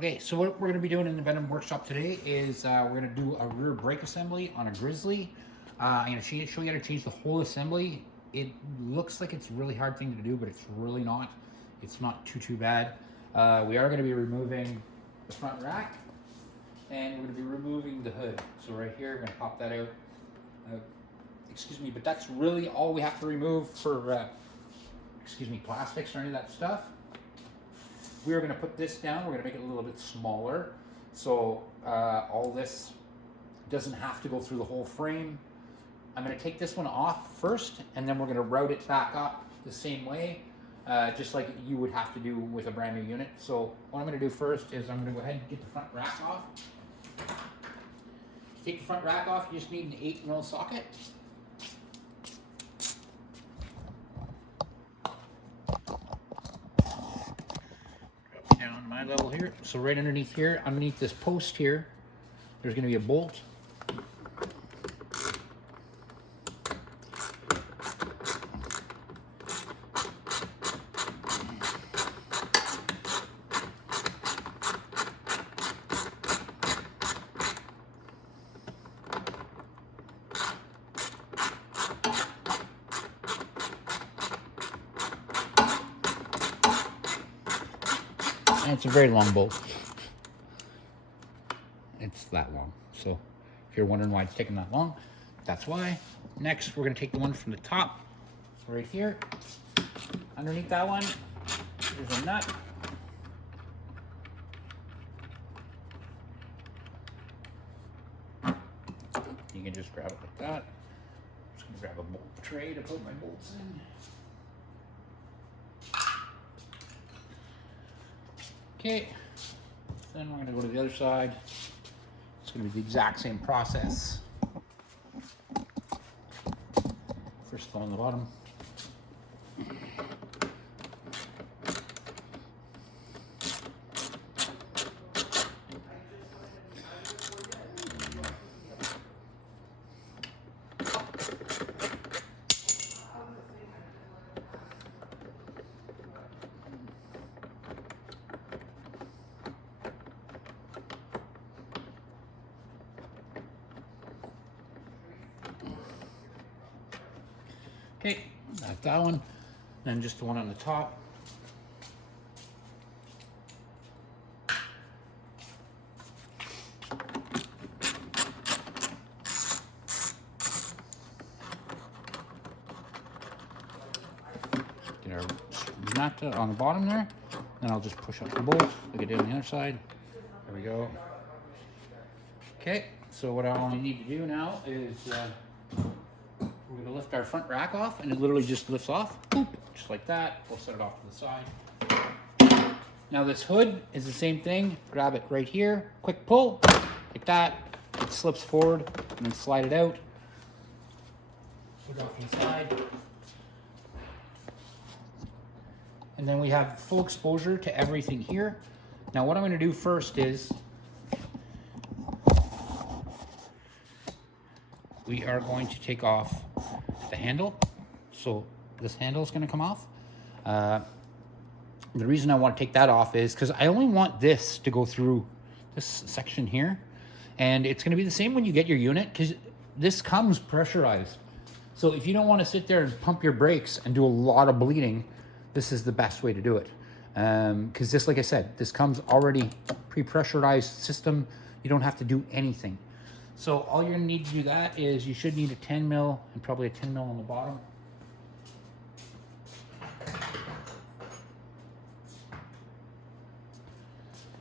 Okay, so what we're going to be doing in the Venom workshop today is we're going to do a rear brake assembly on a Grizzly. I'm going to show you how to change the whole assembly. It looks like it's a really hard thing to do, but it's really not. It's not too bad. We are going to be removing the front rack, and we're going to be removing the hood. So right here, we're going to pop that out. Excuse me, but that's really all we have to remove for, plastics or any of that stuff. We are going to put this down. We're going to make it a little bit smaller, so all this doesn't have to go through the whole frame. I'm going to take this one off first, and then we're going to route it back up the same way, just like you would have to do with a brand new unit. So what I'm going to do first is I'm going to go ahead and get the front rack off. To take the front rack off, you just need an 8mm socket. Down my level here. So right underneath here, underneath this post here, there's going to be a bolt. And it's a very long bolt. It's that long. So if you're wondering why it's taking that long, that's why. Next, we're going to take the one from the top. So right here, underneath that one, there's a nut. You can just grab it like that. I'm just going to grab a bolt tray to put my bolts in. Okay, then we're going to go to the other side. It's going to be the exact same process. First one on the bottom. Okay, that's that one. Then just the one on the top. Get our nut on the bottom there. Then I'll just push up the bolt, like I did on the other side. There we go. Okay, so what I only need to do now is we're going to lift our front rack off, and it literally just lifts off, boop, just like that. We'll set it off to the side. Now this hood is the same thing. Grab it right here, quick pull, like that. It slips forward, and then slide it out. Put it off to the side. And then we have full exposure to everything here. Now what I'm going to do first is we are going to take off the handle. So this handle is going to come off. The reason I want to take that off is because I only want this to go through this section here. And it's going to be the same when you get your unit, because this comes pressurized. So if you don't want to sit there and pump your brakes and do a lot of bleeding, this is the best way to do it. Because just like I said, this comes already pre-pressurized system. You don't have to do anything. So all you're going to need to do that is you should need a 10mm and probably a 10mm on the bottom.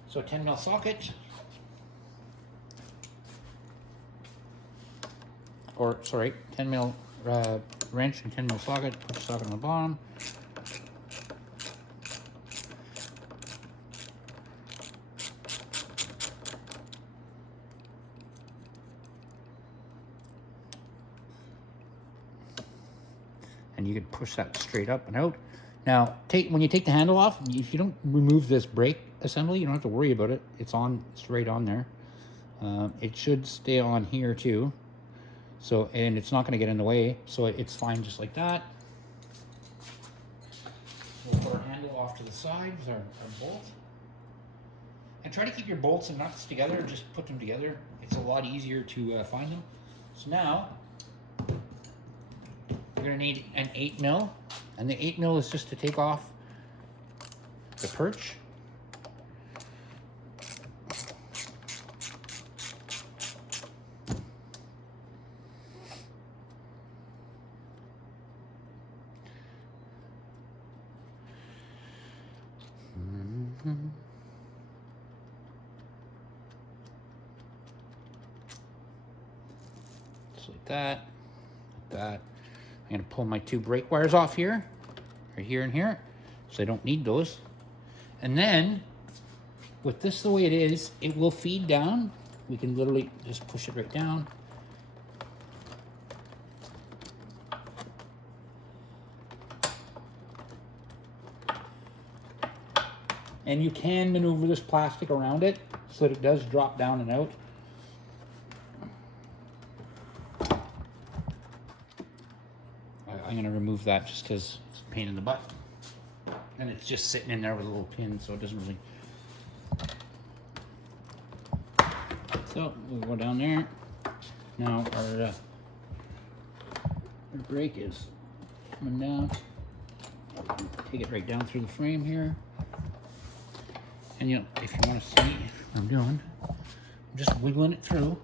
So 10mm socket, or sorry, 10mm wrench and 10mm socket. Put the socket on the bottom. And you can push that straight up and out. Now, when you take the handle off, if you don't remove this brake assembly, you don't have to worry about it. It's right on there. It should stay on here too. So, and it's not going to get in the way, so it's fine just like that. We'll put our handle off to the side with our bolt. And try to keep your bolts and nuts together, just put them together. It's a lot easier to find them. So now, we're gonna need an 8mm, and the 8mm is just to take off the perch. Just like that, like that. I'm gonna pull my 2 brake wires off here, right here and here, so I don't need those. And then, with this the way it is, it will feed down. We can literally just push it right down. And you can maneuver this plastic around it so that it does drop down and out. I'm gonna remove that just because it's a pain in the butt. And it's just sitting in there with a little pin, so it doesn't really. So we'll go down there. Now our brake is coming down. Take it right down through the frame here. And you know, if you want to see what I'm doing, I'm just wiggling it through.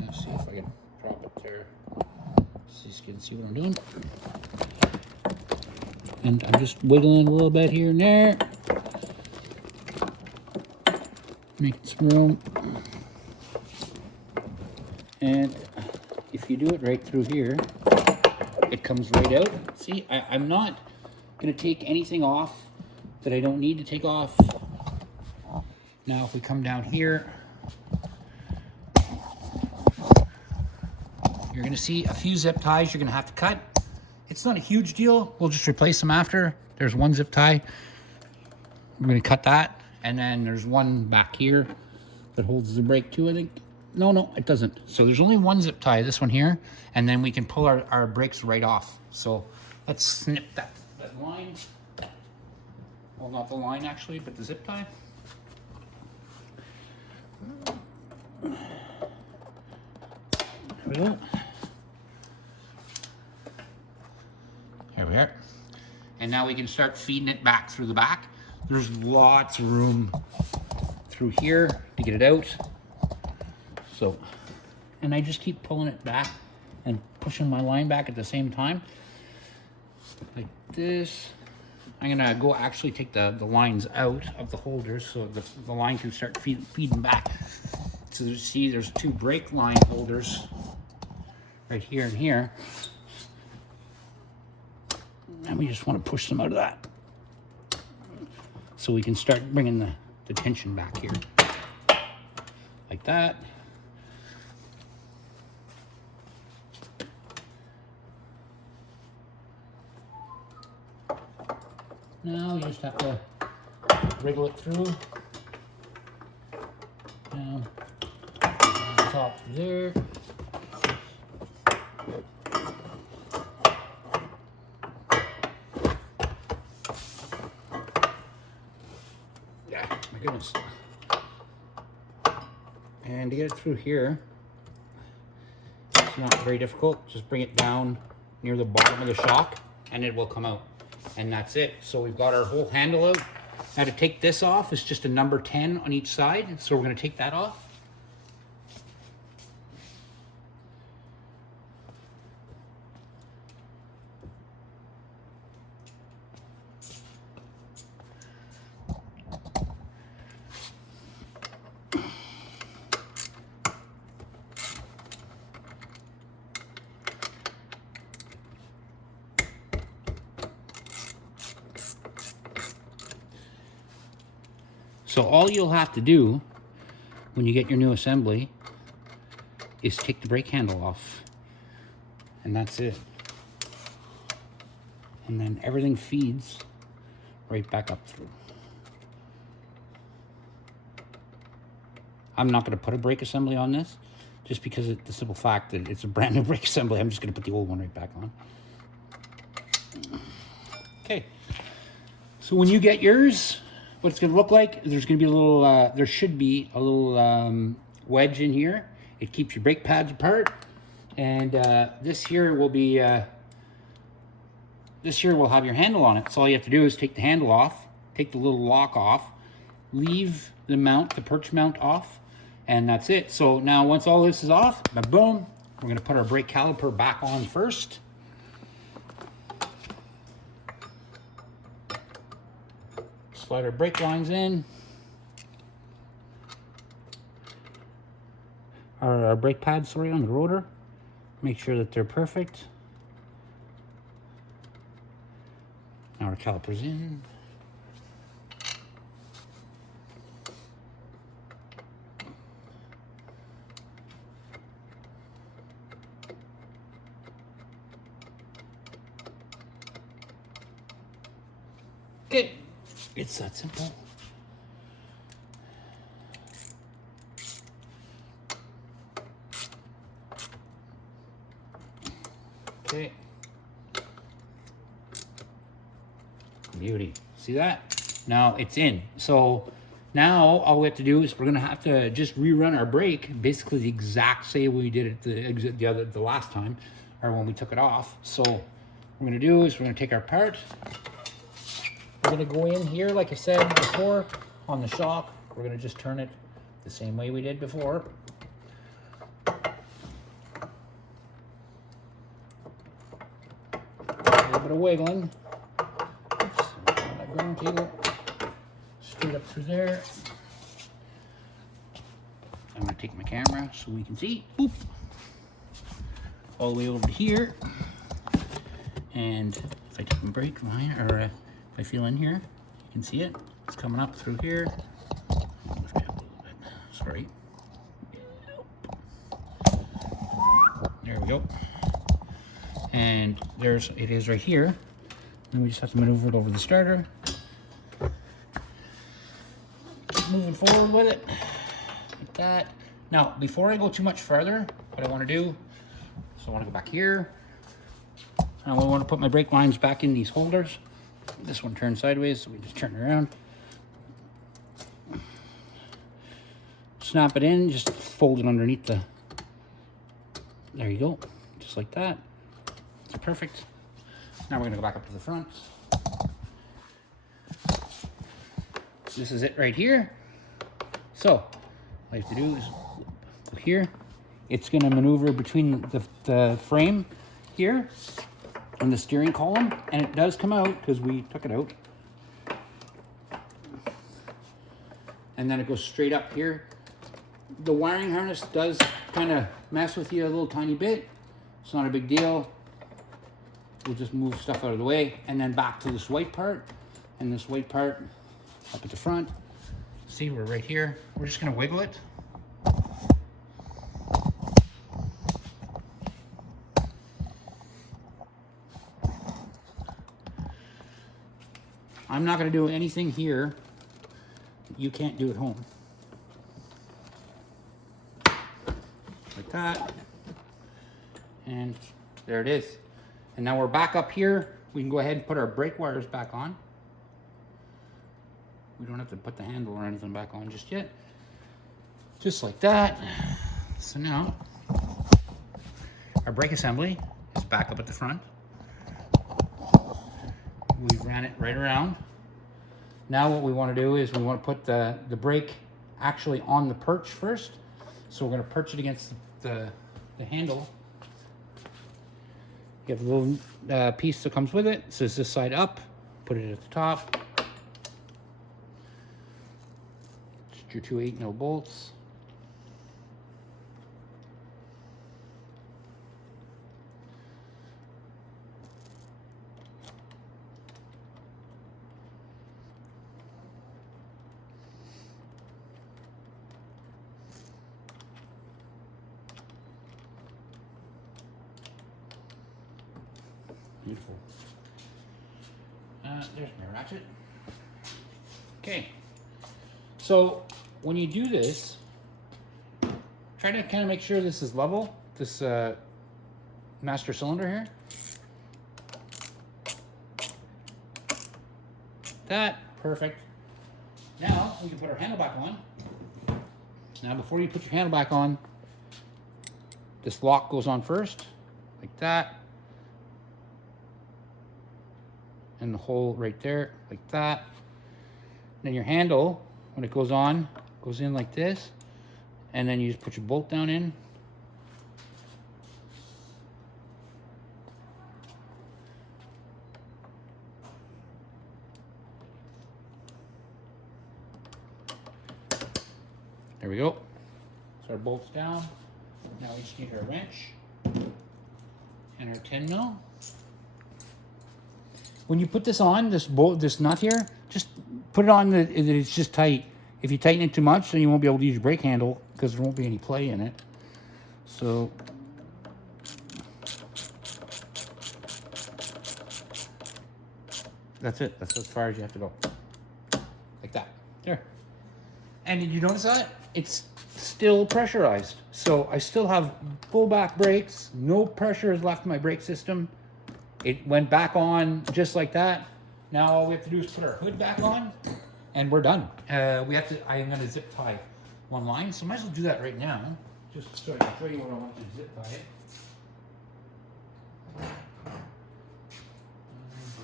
Let's see if I can drop it there. So you can see what I'm doing. And I'm just wiggling a little bit here and there. Making some room. And if you do it right through here, it comes right out. See, I'm not going to take anything off that I don't need to take off. Now if we come down here, you're gonna see a few zip ties you're gonna have to cut. It's not a huge deal, we'll just replace them after. There's one zip tie, we're gonna cut that, and then there's one back here that holds the brake too, I think. No, it doesn't. So there's only one zip tie, this one here, and then we can pull our brakes right off. So let's snip that line. Well, not the line actually, but the zip tie. There we go. Here we are. And now we can start feeding it back through the back. There's lots of room through here to get it out. So, and I just keep pulling it back and pushing my line back at the same time. Like this. I'm gonna go actually take the lines out of the holders so the line can start feeding back. So you see there's 2 brake line holders right here and here. And we just want to push them out of that. So we can start bringing the tension back here. Like that. Now you just have to wriggle it through. Down top there. Yeah, my goodness. And to get it through here, it's not very difficult. Just bring it down near the bottom of the shock and it will come out. And that's it. So we've got our whole handle out. Now to take this off, it's just a number 10 on each side. So we're going to take that off. So all you'll have to do when you get your new assembly is take the brake handle off. And that's it. And then everything feeds right back up through. I'm not going to put a brake assembly on this just because of the simple fact that it's a brand new brake assembly. I'm just going to put the old one right back on. Okay. So when you get yours, what it's going to look like, there's going to be a little, there should be a little wedge in here. It keeps your brake pads apart. And this here will be, this here will have your handle on it. So all you have to do is take the handle off, take the little lock off, leave the mount, the perch mount off, and that's it. So now once all this is off, boom, we're going to put our brake caliper back on first. Slide our brake lines in. Our brake pads, sorry, on the rotor. Make sure that they're perfect. Now our caliper's in. Okay, it's that simple. Okay. Beauty. See that? Now it's in. So now all we have to do is we're gonna have to just rerun our brake, basically the exact same way we did it the last time, or when we took it off. So what we're gonna do is we're gonna take our part. We're gonna go in here, like I said before, on the shock. We're gonna just turn it the same way we did before. A little bit of wiggling. Oops, on that ground cable. Straight up through there. I'm gonna take my camera so we can see. Boop. All the way over to here. And if I take my brake line, or if I feel in here, you can see it. It's coming up through here. Lift it up a little bit. Sorry. There we go. And it is right here. And we just have to maneuver it over the starter. Keep moving forward with it, like that. Now, before I go too much further, what I want to do, so I want to go back here. I want to put my brake lines back in these holders. This one turns sideways, so we just turn it around. Snap it in, just fold it underneath the, there you go, just like that. It's perfect. Now we're gonna go back up to the front. This is it right here. So, all you have to do is go here. It's gonna maneuver between the frame here and the steering column, and it does come out because we took it out. And then it goes straight up here. The wiring harness does kind of mess with you a little tiny bit. It's not a big deal. We'll just move stuff out of the way, and then back to this white part, and this white part up at the front. See, we're right here. We're just gonna wiggle it. I'm not gonna do anything here you can't do at home. Like that. And there it is. And now we're back up here. We can go ahead and put our brake wires back on. We don't have to put the handle or anything back on just yet. Just like that. So now our brake assembly is back up at the front. We ran it right around. Now what we want to do is we want to put the brake actually on the perch first. So we're going to perch it against the handle. You have a little piece that comes with it. It says this side up. Put it at the top. Just your 2 8-mil bolts. Beautiful. There's my ratchet. Okay. So when you do this, try to kind of make sure this is level, this master cylinder here. That, perfect. Now we can put our handle back on. Now before you put your handle back on, this lock goes on first, like that. And the hole right there, like that. Then your handle, when it goes on, goes in like this. And then you just put your bolt down in. There we go. So our bolt's down. Now we just need our wrench and our 10mm. When you put this on, this nut here, just put it on that it's just tight. If you tighten it too much, then you won't be able to use your brake handle because there won't be any play in it. So that's it. That's as far as you have to go. Like that. There. And did you notice that? It's still pressurized. So I still have full back brakes. No pressure is left in my brake system. It went back on just like that. Now all we have to do is put our hood back on and we're done. I'm gonna zip tie one line. So I might as well do that right now. Just so I can show you where I want to zip tie it.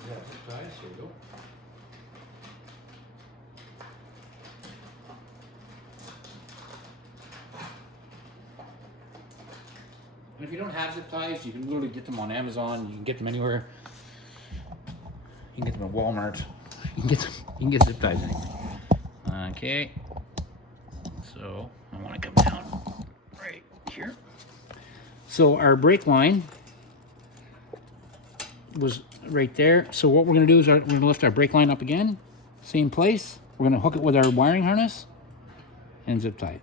Zip ties, here we go. And if you don't have zip ties, you can literally get them on Amazon. You can get them anywhere. You can get them at Walmart. You can get zip ties anywhere. Okay. So I want to come down right here. So our brake line was right there. So what we're going to do is we're going to lift our brake line up again. Same place. We're going to hook it with our wiring harness and zip tie it.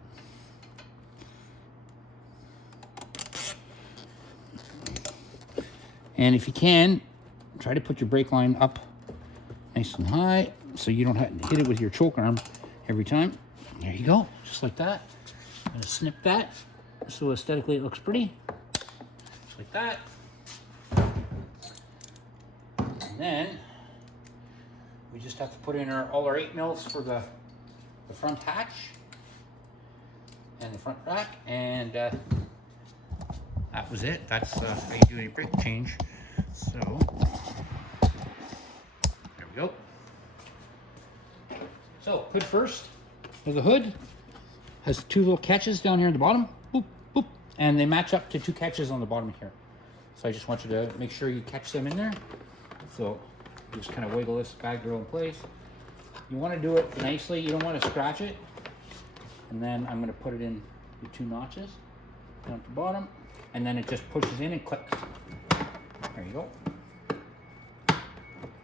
And if you can, try to put your brake line up nice and high so you don't have to hit it with your choke arm every time. There you go, just like that. I'm gonna snip that so aesthetically it looks pretty. Just like that. And then we just have to put in all our 8mm for the front hatch and the front rack, and that was it. That's how you do a brake change. So there we go. So hood first. So the hood has two little catches down here at the bottom, boop, boop, and they match up to two catches on the bottom here. So I just want you to make sure you catch them in there. So you just kind of wiggle this bad girl in place. You want to do it nicely. You don't want to scratch it. And then I'm going to put it in the two notches down at the bottom. And then it just pushes in and clicks. There you go.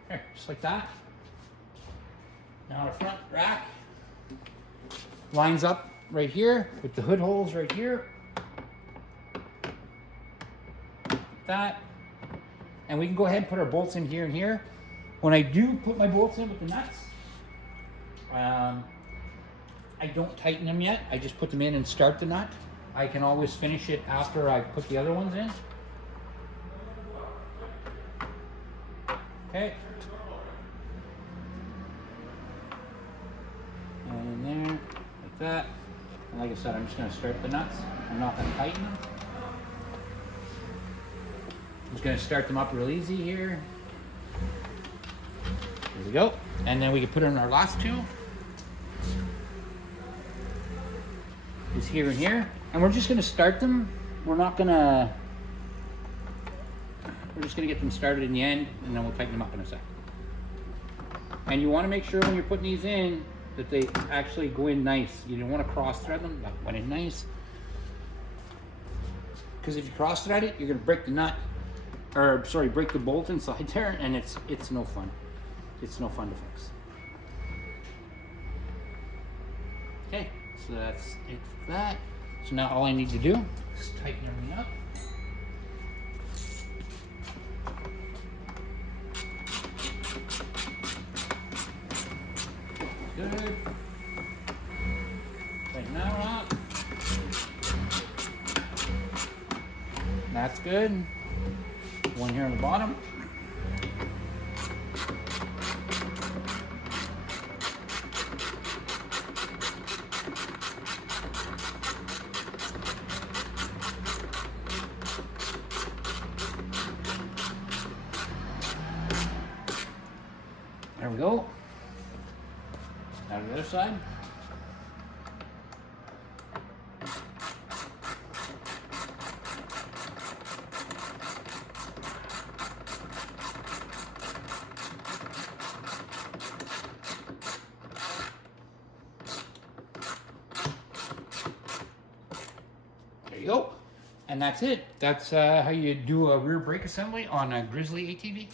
There, just like that. Now our front rack lines up right here with the hood holes right here. Like that. And we can go ahead and put our bolts in here and here. When I do put my bolts in with the nuts, I don't tighten them yet. I just put them in and start the nut. I can always finish it after I put the other ones in. Okay. And in there, like that. And like I said, I'm just going to start the nuts. I'm not going to tighten them. I'm just going to start them up real easy here. There we go. And then we can put in our last two. Is here and here. And we're just going to start them. We're just going to get them started in the end, and then we'll tighten them up in a sec. And you want to make sure when you're putting these in that they actually go in nice. You don't want to cross thread them. That went in nice. Because if you cross thread it, you're going to break the nut, or sorry, break the bolt inside there, and it's no fun. It's no fun to fix. Okay, so that's it for that. So now all I need to do is tighten everything up. Good. Tighten that up. That's good. One here on the bottom. There we go. Now to the other side. There you go. And that's it. That's how you do a rear brake assembly on a Grizzly ATV.